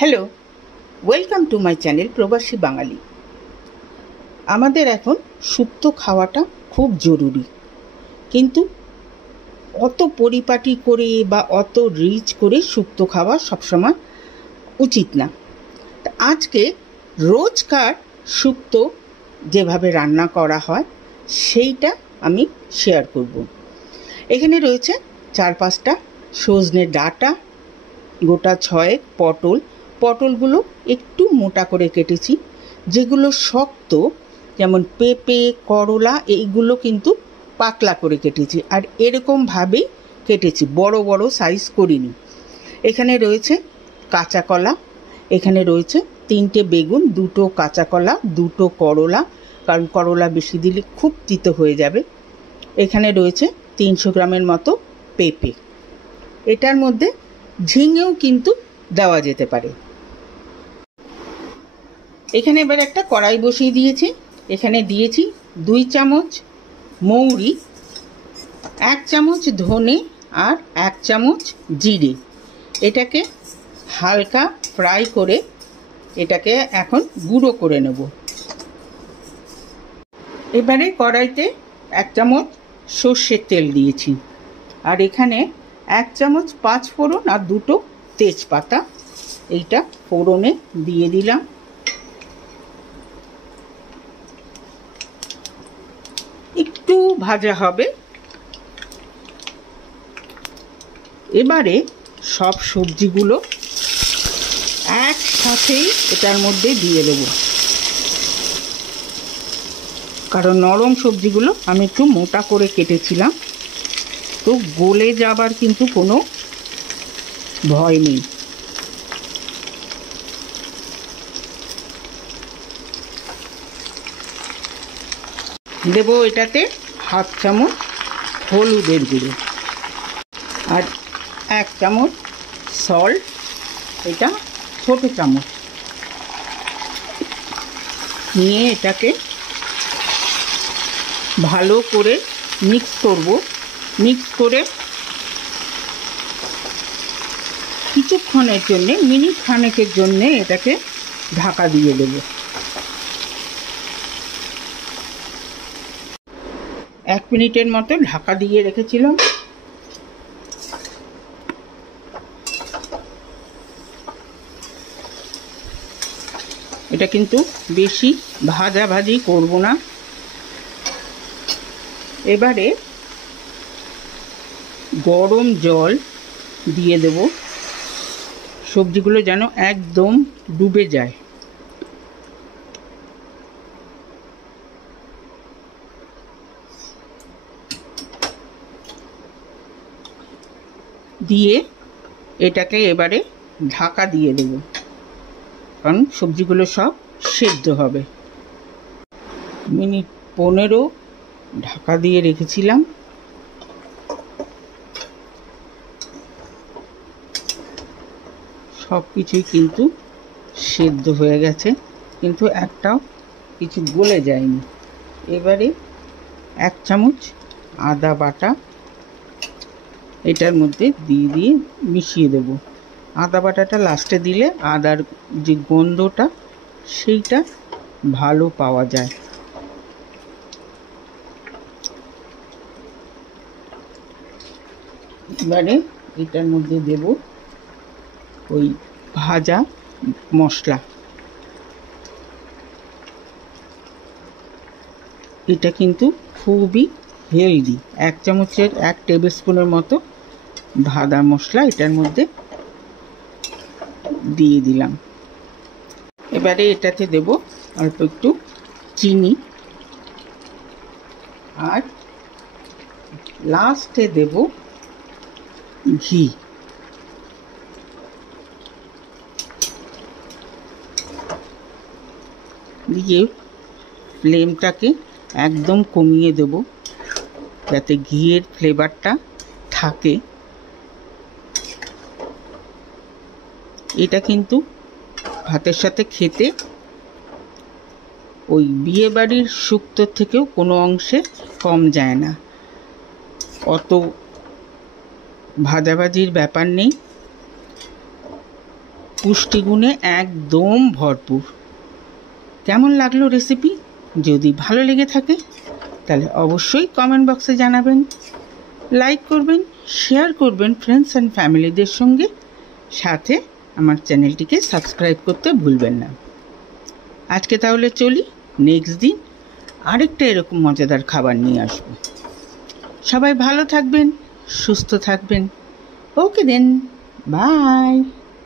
Hello, welcome to my channel প্রবাসী বাঙালি। আমাদের এখন শুক্তো খাওয়াটা খুব জরুরি, কিন্তু অত পরিপাটি করে বা অত রিচ করে শুক্তো খাওয়া সবসময় উচিত না। আজকে রোজকার শুক্তো যেভাবে রান্না করা হয় সেইটা আমি শেয়ার করব। এখানে রয়েছে 4-5টা সজনে ডাঁটা, গোটা 6 পটলগুলো একটু মোটা করে কেটেছি। যেগুলো শক্ত যেমন পেঁপে, করলা, এইগুলো কিন্তু পাতলা করে কেটেছি, আর এরকমভাবেই কেটেছি, বড় বড় সাইজ করিনি। এখানে রয়েছে কাঁচা কলা, এখানে রয়েছে 3টে বেগুন, 2টো কাঁচা কলা, 2টো করলা, কারণ করলা বেশি দিলে খুব তিতো হয়ে যাবে। এখানে রয়েছে 300 গ্রামের মতো পেঁপে। এটার মধ্যে ঝিঙেও কিন্তু দেওয়া যেতে পারে। এখানে এবার একটা কড়াই বসিয়ে দিয়েছি। এখানে দিয়েছি 2 চামচ মৌরি, 1 চামচ ধনে আর 1 চামচ জিরে। এটাকে হালকা ফ্রাই করে এটাকে এখন গুঁড়ো করে নেব। এবারে কড়াইতে 1 চামচ সর্ষের তেল দিয়েছি, আর এখানে 1 চামচ 5 ফোড়ন আর 2টো তেজপাতা এইটা ফোড়নে দিয়ে দিলাম। একটু ভাজা হবে। এবারে সব সবজিগুলো একসাথেই এটার মধ্যে দিয়ে দেব, কারণ নরম সবজিগুলো আমি একটু মোটা করে কেটেছিলাম, তো গলে যাবার কিন্তু কোনো ভয় নেই। দেব এটাতে 1/2 চামচ হলুদের গুঁড়ো আর 1 চামচ সল্ট, এটা ছোটো চামচ, নিয়ে এটাকে ভালো করে মিক্স করব। মিক্স করে কিছুক্ষণের জন্যে, মিনিট খানেকের জন্যে এটাকে ঢাকা দিয়ে দেব। 1 মিনিটের মতো ঢাকা দিয়ে রেখেছিলাম। এটা কিন্তু বেশি ভাজাভাজি করব না। এবারে গরম জল দিয়ে দেব, সবজিগুলো যেন একদম ডুবে যায়। দিয়ে এটাকে এবারে ঢাকা দিয়ে দেব, কারণ সবজিগুলো সব সেদ্ধ হবে। মিনিট 15 ঢাকা দিয়ে রেখেছিলাম। সব কিছুই কিন্তু সেদ্ধ হয়ে গেছে, কিন্তু একটাও কিছু গলে যায়নি। এবারে 1 চামচ আদা বাটা এটার মধ্যে দিয়ে মিশিয়ে দেব। আদা বাটাটা লাস্টে দিলে আদার যে গন্ধটা সেইটা ভালো পাওয়া যায়। এবারে এটার মধ্যে দেব ওই ভাজা মশলা। এটা কিন্তু খুবই হেলদি। 1 চামচের 1 টেবিল স্পুনের মতো ভাজা মশলা এটার মধ্যে দিয়ে দিলাম। এবারে এটাতে দেব অল্প একটু চিনি, আর লাস্টে দেব ঘি। দিয়ে ফ্লেমটাকে একদম কমিয়ে দেব, যাতে ঘিয়ের ফ্লেভারটা থাকে। এটা কিন্তু ভাতের সাথে খেতে ওই বিয়েবাড়ির শুক্তোর থেকেও কোনো অংশে কম যায় না। অত ভাজাভাজির ব্যাপার নেই। পুষ্টিগুণে একদম ভরপুর। কেমন লাগলো রেসিপি? যদি ভালো লেগে থাকে তাহলে অবশ্যই কমেন্ট বক্সে জানাবেন, লাইক করবেন, শেয়ার করবেন ফ্রেন্ডস অ্যান্ড ফ্যামিলিদের সঙ্গে, সাথে আমার চ্যানেলটিকে সাবস্ক্রাইব করতে ভুলবেন না। আজকে তাহলে চলি, নেক্সট দিন আরেকটা এরকম মজাদার খাবার নিয়ে আসবো। সবাই ভালো থাকবেন, সুস্থ থাকবেন। ওকে দেন, বাই।